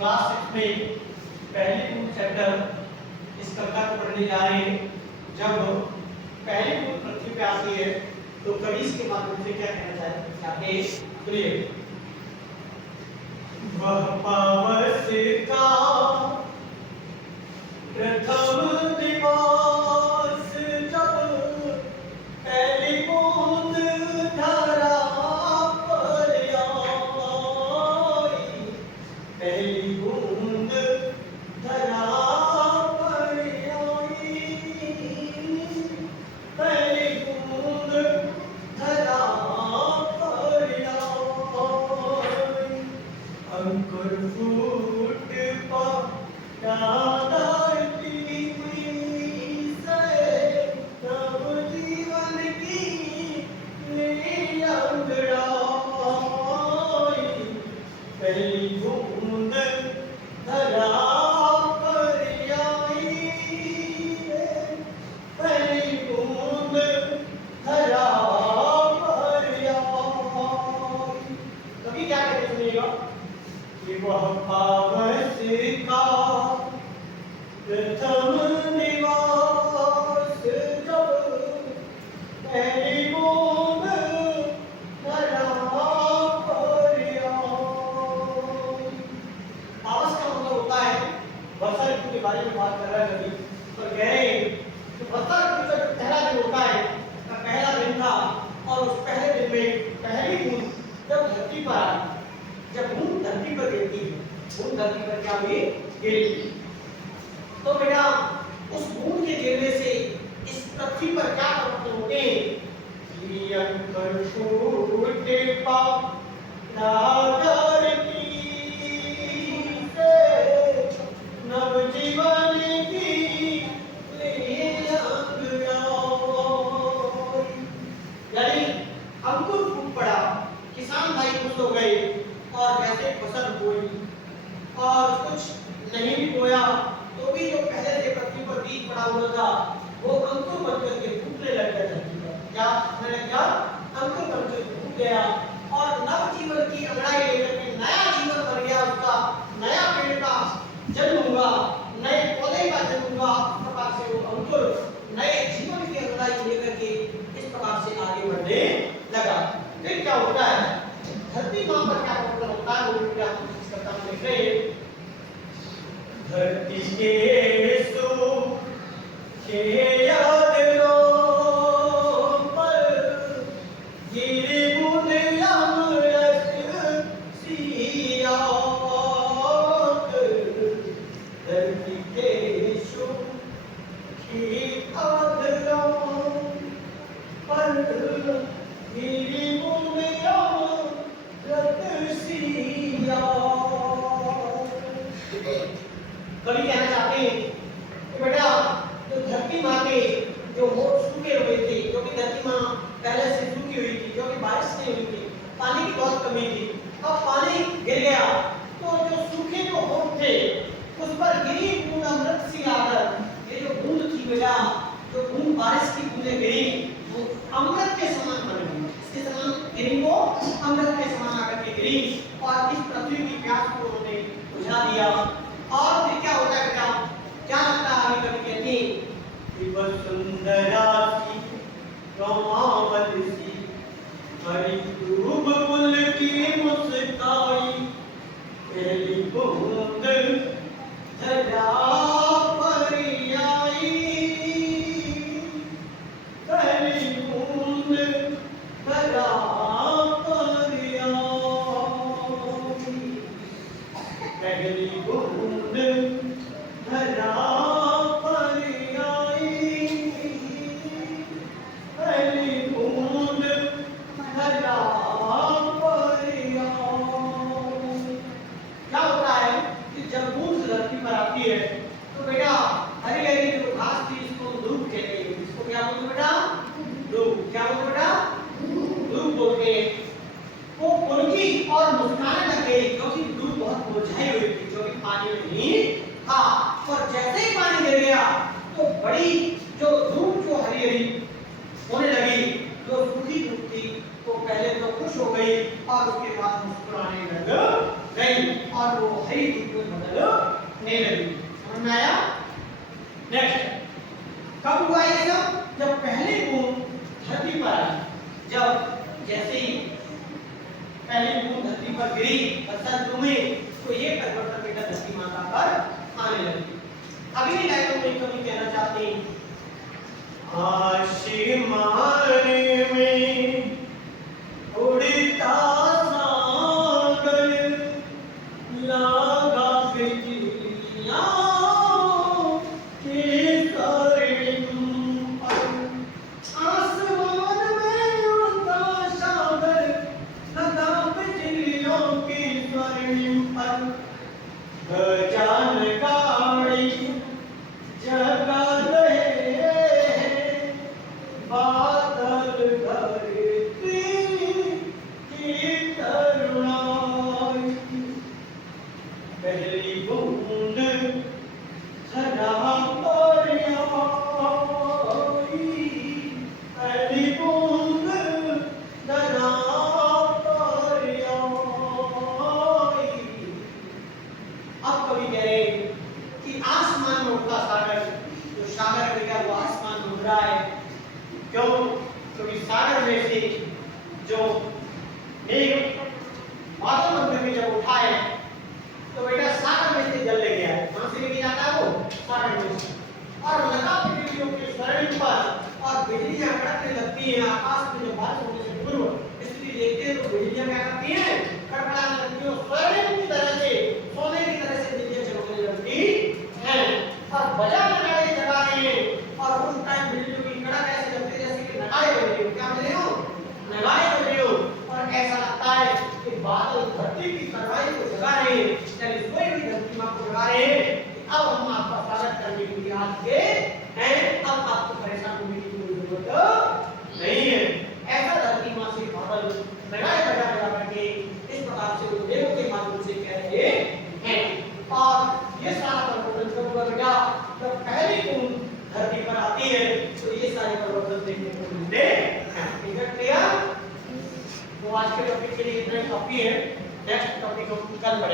Class 6 में पहली बूंद चैप्टर इस कविता को पढ़ने जा रहे हैं। जब पहली बूंद पृथ्वी पे आती है तो कवि इसके माध्यम से क्या कहना चाहते हैं, सुनिए। वह पावस का प्रथम दिवस जब पहली बूंद धरा पर आई, पहली बूंद धरा पर आई, पहली बूंद धरा पर आई, अंकुर फूट पड़ा वह पावस का प्रथम निवास जब पहली बूंद धरा पर आई। पावस का मतलब होता है वर्षा ऋतु के बारे में बात कर रहा है कवि, और कह रहे हैं कि वर्षा ऋतु का जो पहला दिन होता है, का पहला दिन था, और उस पहले दिन में पहली बूंद जब धरती पर आई, जब बूंद धरती पर गिरती है, बूंद धरती पर क्या हुई, गिरी, तो बेटा उस बूंद के गिरने से इस पृथ्वी पर क्या परिवर्तन होते हैं। अंकुर फूटे पड़ा से नवजीवन की यानी अंकुर फूट पड़ा, किसान भाई खुश हो गए, और जैसे फसल बोई और कुछ नहीं भी बोया तो भी जो पहले से पृथ्वी पर बीज पड़ा हुआ था वो अंकुर बनकर के फूटने लग गया धरती पर। क्या मैंने क्या अंकुर बनकर फूट गया, और नव जीवन की अंगड़ाई लेकर के नया जीवन बन गया, उसका नया पेड़ का जन्म हुआ, नए पौधे का जन्म हुआ। इस प्रकार से वो अंकुर नए जीवन की अंगड़ाई लेकर के इस प्रकार से आगे बढ़ने लगा। फिर क्या होता है, धरती मां पर क्या परिवर्तन होता है, वो क्या हम इस कविता में देख रहे हैं। धरती के सूखे यादों पर गिरी बूंद अमृत सी आग, धरती के सूखे यादों पर गिरी बूंद कवि कहना चाहते हैं कि बेटा जो धरती माँ के जो होठ सूखे हुए थे, जो कि धरती माँ पहले से सूखी हुई थी, जो कि बारिश नहीं हुई थी, पानी की बहुत कमी थी, अब पानी गिर गया तो जो सूखे जो होठ थे उस पर गिरी बूंद अमृत सी आकर, ये जो बूंद थी बेटा, जो बूंद बारिश की बूंदें गिरी वो अमृत के समान बन गई, इसके समान गिरी, वो अमृत के समान आकर के गिरी और इस पृथ्वी की प्यास को उन्होंने बुझा दिया। और फिर क्या होता है बेटा, क्या लगता है आगे कवि कहते हैं, वसुंधरा की कमावत सी हरी खूब फूल की मुस्काई, पहली बूंद धरा पर आई, पहली बूंद धरा पर आई, पहली बूंद धरा पर आई, पहली बूंद धरा पर आई। क्या होता है कि जब बूंद धरती पर आती है तो बेटा हरी हरी जो घास थी इसको धूप कहते हैं, इसको क्या बोलते बेटा, धूप। क्या बोलते बेटा, धूप बोलते हैं। वो मुर्गी और मुस्काने लग गई क्योंकि धूप बहुत मुरझाई हुई थी, जो कि पानी में नहीं था, और जैसे ही पानी गिर गया तो बड़ी जो धूप जो हरी हरी होने लगी, जो सूखी धूप थी तो पहले तो खुश हो गई और उसके बाद मुस्कुराने लग गई, और वो सारी ऋतुएं बदलने लगी। समझ में आया? नेक्स्ट, कब हुआ ये सब? जब पहली बूंद धरती पर आई। जब जैसे ही पहली बूंद धरती पर गिरी, बरसात हुई, तो ये परिवर्तन बेटा धरती माता पर आने लगी। अगली लाइनों में कवि कहना चाहते हैं, आशिमाने में उड़ता सागर लागा बिजलियां के स्वर्णिम पर। आसमान में उड़ता सागर लगा बिजलियों के स्वर्णिम पर। गजान गाड़ी जगा रहे बादल धरती की तरुणाई। पहली बूंद धरा पर आई, पहली बूंद धरा पर आई। अब कवि कह रहे कि आसमान में उड़ता सागर, जो सागर बेटा वो आसमान में उड़ रहा है। क्यों? क्योंकि सागर में से जो एक बादल मंडल में जब उठाए तो बेटा सागर में से जल ले गया है। कहां से लेके जाता है वो? सागर में से। और लगा बिजलियों के स्वर्णिम पर, और बिजलियां कड़कने लगती हैं आकाश में जब बारिश होने से पूर्व। इसलिए देखते हैं तो बिजलियां क्या करती हैं? कड़कड़ाने लगती हैं। स्वर्णिम की तरह से, सोने की तरह से बिजलियां चमकने लगती हैं और बजा नगाड़े जगा रहे हैं। और उस टाइम बिजलियों की कड़क ऐसे लगती है जैसे कि नगाड़े बज रहे हो। क्या बज रहे हो? नगाड़े बज रहे हो। और ऐसा लगता है कि बादल धरती की सरवाई को जगा रहे हैं, यानी सोई हुई धरती मां को जगा रहे हैं कि अब हम आपका स्वागत करने के लिए आज के हैं, अब आपको परेशान होने की कोई जरूरत नहीं है। ऐसा धरती मां से बादल नगाड़े बजा करके इस प्रकार से वो देवों के माध्यम से कह रहे हैं। और ये सारा परिवर्तन कब हुआ बेटा? जब पहली बूंद धरती पर आती है तो ये सारे परिवर्तन देखने को मिलते हैं। क्लियर? तो आज के टॉपिक के लिए इतना काफी है। नेक्स्ट टॉपिक हम कल पढ़ेंगे।